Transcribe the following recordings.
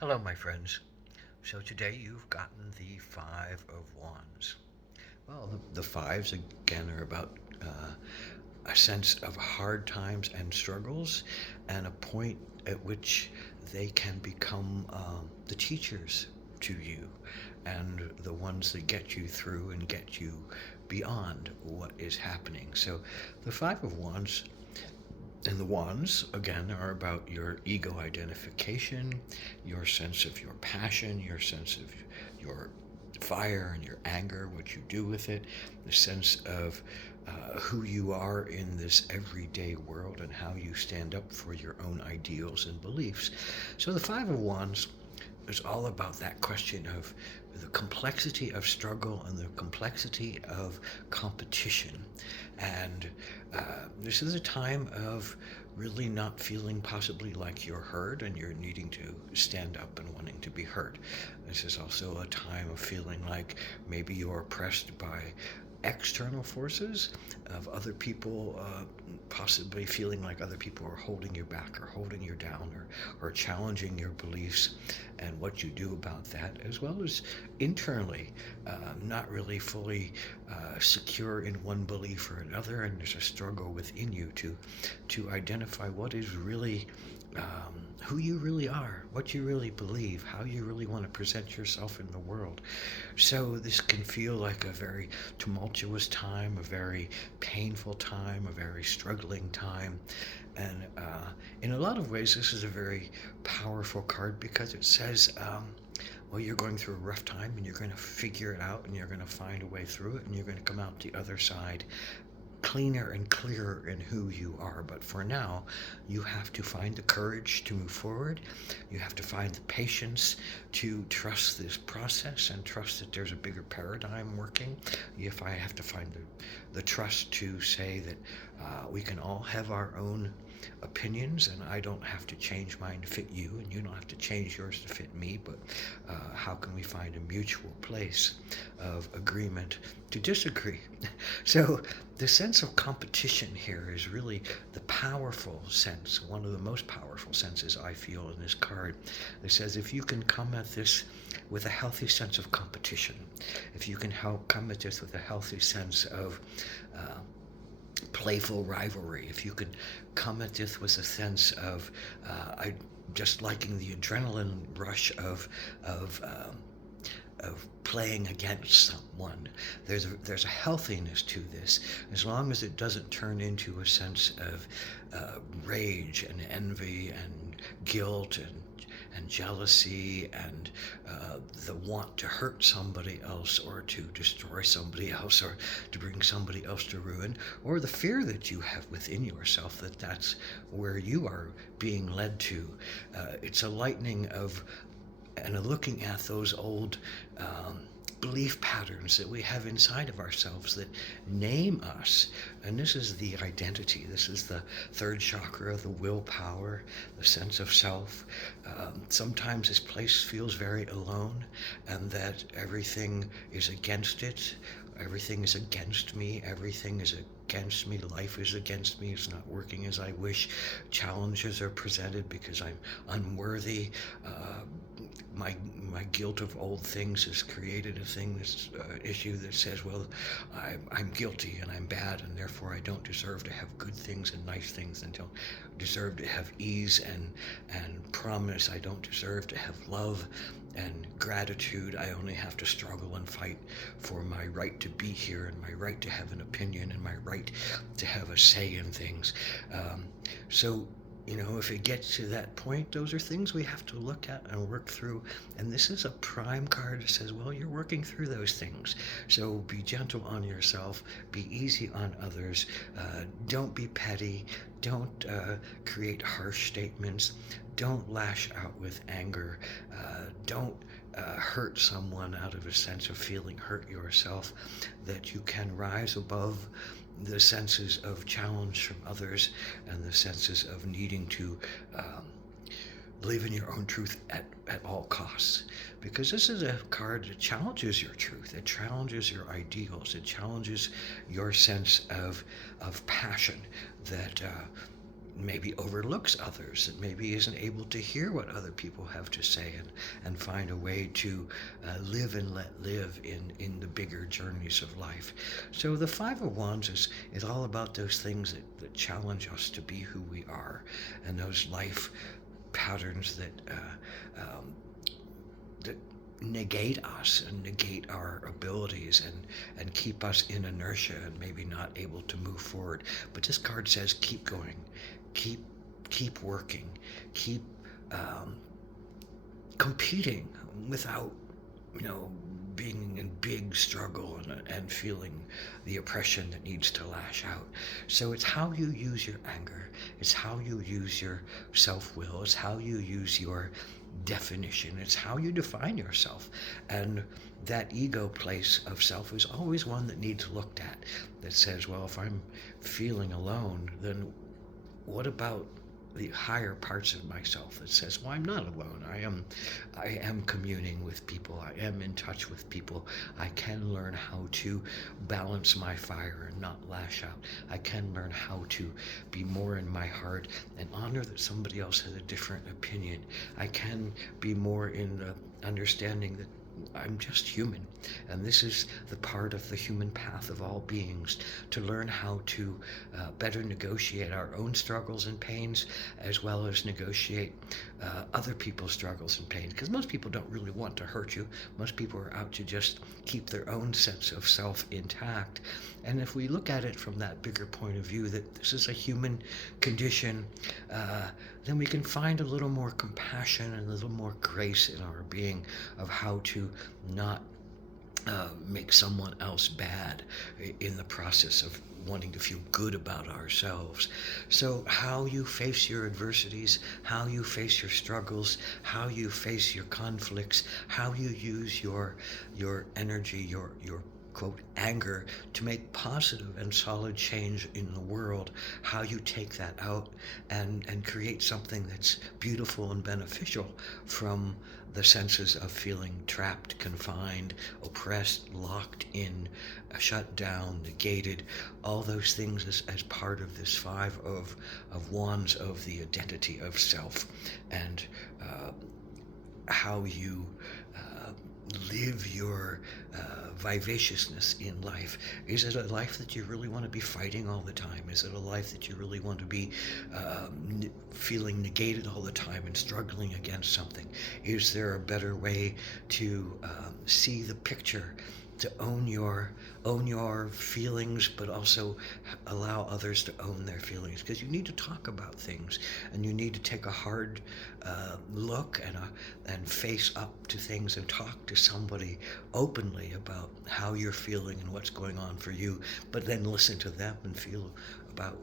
Hello, my friends. So today you've gotten the Five of Wands. Well, the fives again are about a sense of hard times and struggles, and a point at which they can become the teachers to you, and the ones that get you through and get you beyond what is happening. So, the Five of Wands and the wands, again, are about your ego identification, your sense of your passion, your sense of your fire and your anger, what you do with it, the sense of who you are in this everyday world and how you stand up for your own ideals and beliefs. So the Five of Wands is all about that question of the complexity of struggle and the complexity of competition. And this is a time of really not feeling possibly like you're heard and you're needing to stand up and wanting to be heard. This is also a time of feeling like maybe you're oppressed by external forces of other people, possibly feeling like other people are holding you back or holding you down or challenging your beliefs and what you do about that, as well as internally not really fully secure in one belief or another, and there's a struggle within you to identify what is really who you really are, what you really believe, how you really want to present yourself in the world. So this can feel like a very tumultuous time, a very painful time, a very struggling time. And in a lot of ways, this is a very powerful card because it says, well, you're going through a rough time and you're going to figure it out and you're going to find a way through it and you're going to come out the other side cleaner and clearer in who you are. But for now, you have to find the courage to move forward. You have to find the patience to trust this process and trust that there's a bigger paradigm working. If I have to find the trust to say that we can all have our own opinions and I don't have to change mine to fit you and you don't have to change yours to fit me, but how can we find a mutual place of agreement to disagree? So the sense of competition here is really the powerful sense, one of the most powerful senses I feel in this card. It says if you can come at this with a healthy sense of competition, if you can come at this with a healthy sense of playful rivalry, if you can come at this with a sense of I just liking the adrenaline rush of playing against someone. There's a healthiness to this, as long as it doesn't turn into a sense of rage and envy and guilt and jealousy and the want to hurt somebody else or to destroy somebody else or to bring somebody else to ruin, or the fear that you have within yourself that that's where you are being led to. It's a lightening of and looking at those old belief patterns that we have inside of ourselves that name us. And this is the identity. This is the third chakra, the willpower, the sense of self. Sometimes this place feels very alone and that everything is against it. Everything is against me. Everything is against me. Life is against me. It's not working as I wish. Challenges are presented because I'm unworthy. My guilt of old things has created a thing, this issue that says, well, I'm guilty and I'm bad, and therefore I don't deserve to have good things and nice things, and don't deserve to have ease and promise. I don't deserve to have love and gratitude. I only have to struggle and fight for my right to be here and my right to have an opinion and my right to have a say in things. So if it gets to that point, those are things we have to look at and work through. And this is a prime card that says, well, you're working through those things. So be gentle on yourself, be easy on others, don't be petty, don't create harsh statements, don't lash out with anger, don't hurt someone out of a sense of feeling hurt yourself, that you can rise above the senses of challenge from others and the senses of needing to believe in your own truth at all costs. Because this is a card that challenges your truth, it challenges your ideals, it challenges your sense of passion, that maybe overlooks others, that maybe isn't able to hear what other people have to say, and find a way to live and let live in the bigger journeys of life. So the Five of Wands is all about those things that challenge us to be who we are, and those life patterns that negate us and negate our abilities, and keep us in inertia and maybe not able to move forward. But this card says keep going, keep working, keep competing without, being in big struggle, and feeling the oppression that needs to lash out. So it's how you use your anger, it's how you use your self-will, it's how you use your definition, it's how you define yourself. And that ego place of self is always one that needs looked at, that says, well, if I'm feeling alone, then what about the higher parts of myself that says, well, I'm not alone. I am communing with people. I am in touch with people. I can learn how to balance my fire and not lash out. I can learn how to be more in my heart and honor that somebody else has a different opinion. I can be more in the understanding that I'm just human, and this is the part of the human path of all beings, to learn how to better negotiate our own struggles and pains, as well as negotiate other people's struggles and pains, because most people don't really want to hurt you. Most people are out to just keep their own sense of self intact. And if we look at it from that bigger point of view, that this is a human condition, then we can find a little more compassion and a little more grace in our being, of how to not make someone else bad in the process of wanting to feel good about ourselves. So how you face your adversities, how you face your struggles, how you face your conflicts, how you use your energy, your quote anger, to make positive and solid change in the world, how you take that out and create something that's beautiful and beneficial from the senses of feeling trapped, confined, oppressed, locked in, shut down, negated, all those things as part of this Five of Wands, of the identity of self, and how you live your vivaciousness in life. Is it a life that you really want to be fighting all the time? Is it a life that you really want to be feeling negated all the time and struggling against something? Is there a better way to see the picture, to own your feelings, but also allow others to own their feelings? Because you need to talk about things, and you need to take a hard look and face up to things, and talk to somebody openly about how you're feeling and what's going on for you, but then listen to them and feel about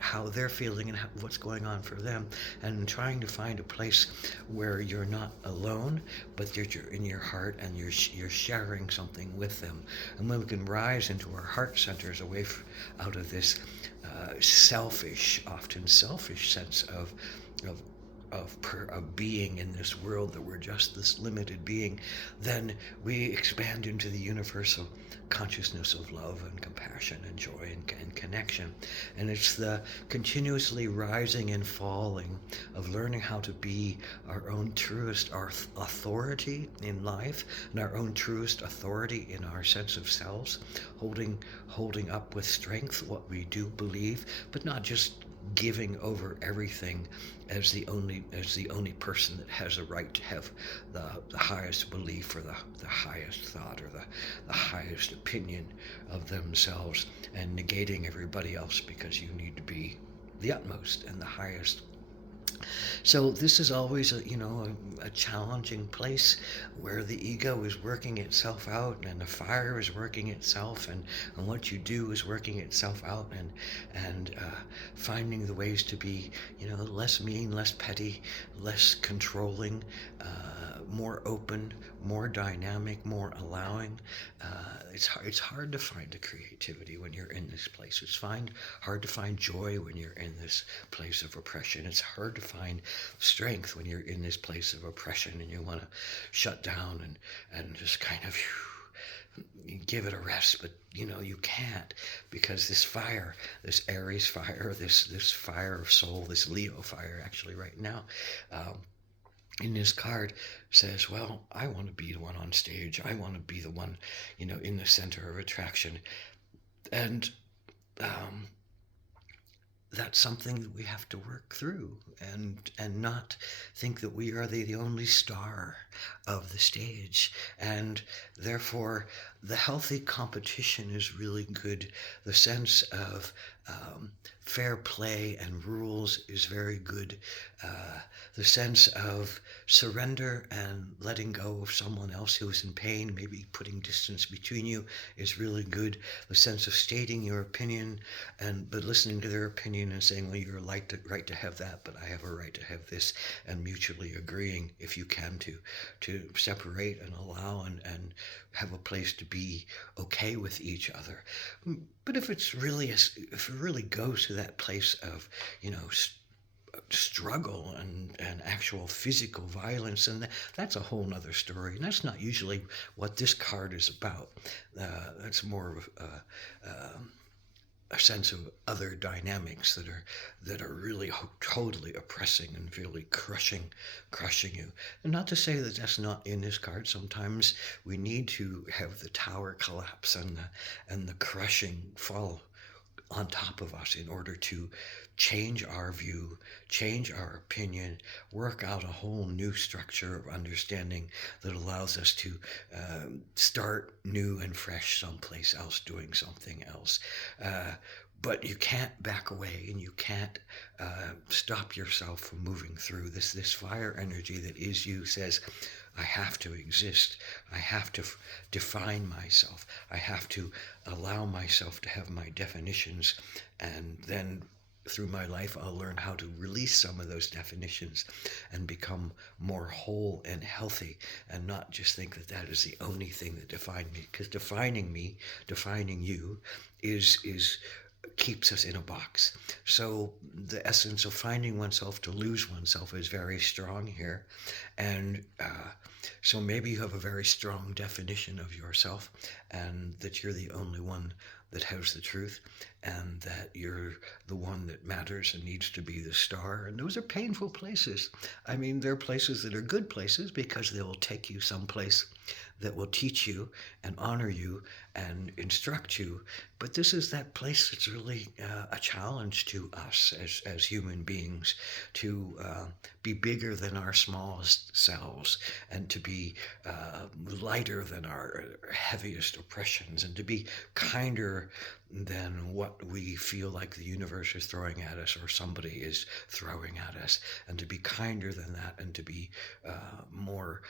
how they're feeling and what's going on for them, and trying to find a place where you're not alone, but you're in your heart, and you're sharing something with them. And when we can rise into our heart centers, away out of this often selfish sense of being in this world, that we're just this limited being, then we expand into the universal consciousness of love and compassion and joy and connection. And it's the continuously rising and falling of learning how to be our own truest authority in life, and our own truest authority in our sense of selves, holding up with strength what we do believe, but not just giving over everything as the only person that has a right to have the highest belief, or the highest thought, or the highest opinion of themselves, and negating everybody else because you need to be the utmost and the highest. So this is always a challenging place, where the ego is working itself out, and the fire is working itself, and what you do is working itself out, and finding the ways to be less mean, less petty, less controlling, more open, more dynamic, more allowing. It's hard to find the creativity when you're in this place. Hard to find joy when you're in this place of oppression. It's hard to find strength when you're in this place of oppression, and you want to shut down and just kind of give it a rest, but you can't, because this fire, this Aries fire, this fire of soul, this Leo fire, actually, right now, um, in this card says, well, I want to be the one on stage. I want to be the one, in the center of attraction. And um, that's something that we have to work through, and not think that we are the only star of the stage. And therefore, the healthy competition is really good. The sense of fair play and rules is very good. The sense of surrender and letting go of someone else who is in pain, maybe putting distance between you, is really good. The sense of stating your opinion, but listening to their opinion and saying, well, you're right to have that, but I have a right to have this, and mutually agreeing, if you can, to separate and allow and have a place to be okay with each other. But if it really goes to that place of, struggle and actual physical violence, and that's a whole nother story, and that's not usually what this card is about. That's more of a sense of other dynamics that are really totally oppressing and really crushing you. And not to say that that's not in this card. Sometimes we need to have the tower collapse and the crushing fall on top of us in order to change our view, change our opinion, work out a whole new structure of understanding that allows us to start new and fresh someplace else, doing something else. But you can't back away, and you can't stop yourself from moving through. This fire energy that is you says, I have to exist. I have to define myself. I have to allow myself to have my definitions, and then through my life, I'll learn how to release some of those definitions and become more whole and healthy, and not just think that that is the only thing that defined me. Because defining you is keeps us in a box. So the essence of finding oneself to lose oneself is very strong here. And so maybe you have a very strong definition of yourself, and that you're the only one that has the truth, and that you're the one that matters and needs to be the star. And those are painful places. I mean, they're places that are good places because they will take you someplace that will teach you and honor you and instruct you. But this is that place that's really a challenge to us as human beings, to be bigger than our smallest selves, and to be lighter than our heaviest oppressions, and to be kinder than what we feel like the universe is throwing at us or somebody is throwing at us, and to be kinder than that, and to be more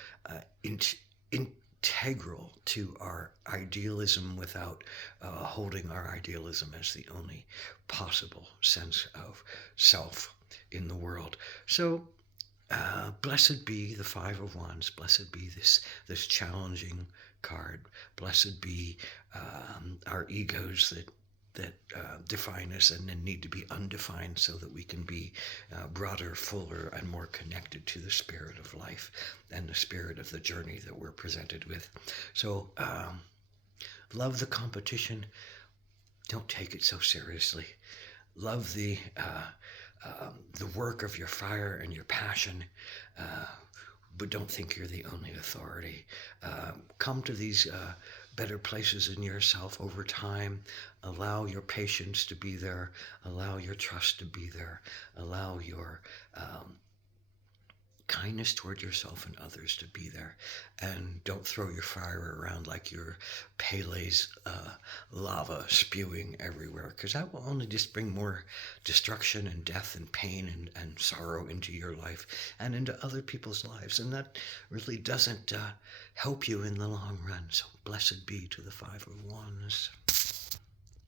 integral to our idealism without holding our idealism as the only possible sense of self in the world. So blessed be the Five of Wands. Blessed be this challenging card. Blessed be our egos that define us and then need to be undefined, so that we can be broader, fuller, and more connected to the spirit of life and the spirit of the journey that we're presented with. So love the competition. Don't take it so seriously. Love the work of your fire and your passion, but don't think you're the only authority. Come to these better places in yourself over time. Allow your patience to be there. Allow your trust to be there. Allow your kindness toward yourself and others to be there. And don't throw your fire around like you're Pele's lava spewing everywhere, because that will only just bring more destruction and death and pain and sorrow into your life and into other people's lives. And that really doesn't help you in the long run. So blessed be to the Five of Wands.